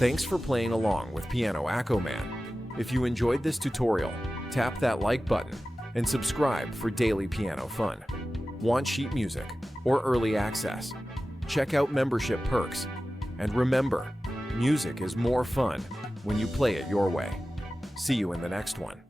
Thanks for playing along with Piano AccoMan. If you enjoyed this tutorial, tap that like button and subscribe for daily piano fun. Want sheet music or early access? Check out membership perks. And remember, music is more fun when you play it your way. See you in the next one.